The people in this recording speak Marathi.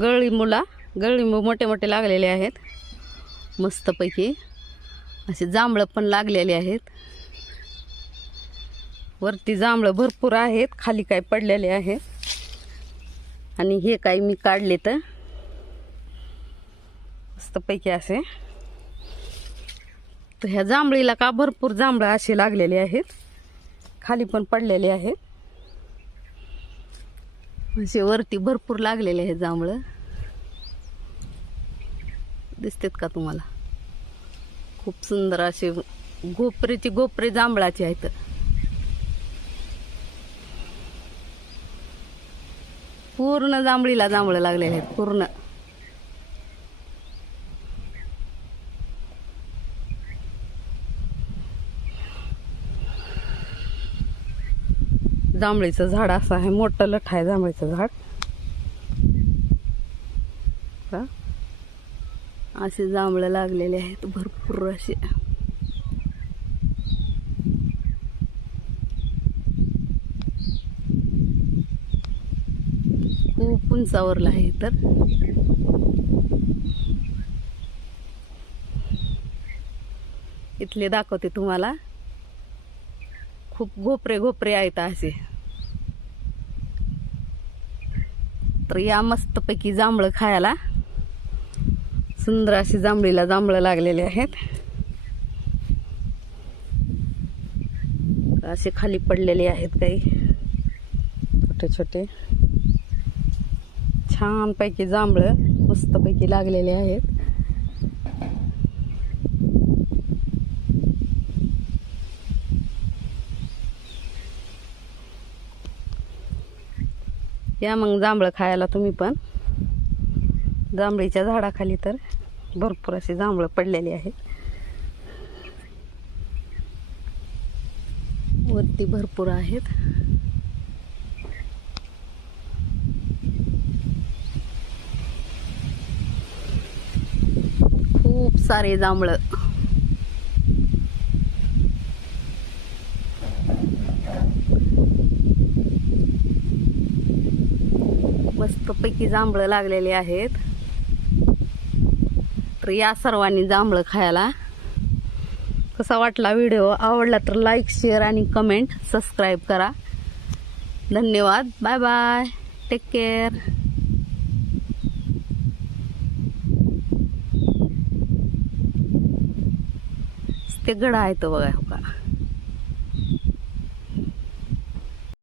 गळलिंबूला गळलिंबू मोठे मोठे लागलेले आहेत. मस्तपैकी असे जांभळं पण लागलेले आहेत. वरती जांभळं भरपूर आहेत खाली काय पडलेले आहेत. आणि हे काही मी काढले तर मस्तपैकी असे. तर ह्या जांभळीला का भरपूर जांभळं असे लागलेले आहेत. खाली पण पडलेले आहेत. असे वरती भरपूर लागलेले आहेत जांभळं. दिसतात का तुम्हाला? खूप सुंदर असे गोपरेचे गोपरे जांभळाचे आहेत. पूर्ण जांभळीला जांभळं लागलेले आहेत पूर्ण. जांभळीचं झाड असं आहे मोठं लठ आहे जांभळीचं झाड. का असे जांभळं लागलेले आहेत भरपूर असे खूप उंचावरला आहे तर इथले दाखवते तुम्हाला. खूप घोपरे घोपरे आहेत असे. तर या मस्तपैकी जांभळं खायला सुंदर अशी जांभळीला जांभळं लागलेले आहेत. असे खाली पडलेले आहेत काही. छोटे छोटे. छानपैकी जांभळं मस्तपैकी लागलेले आहेत. या मग जांभळं खायला तुम्ही पण. जांभळीच्या झाडाखाली तर भरपूर अशी जांभळं पडलेली आहेत वरती भरपूर आहेत. खूप सारे जांभळं. मस्तपैकी जांभळं लागलेली आहेत. तर या सर्वांनी जांभळं खायला. कसा वाटला व्हिडिओ? आवडला तर लाईक शेअर आणि कमेंट सबस्क्राईब करा. धन्यवाद. बाय बाय टेक केअर ते गडा आहे तो बघा. हो का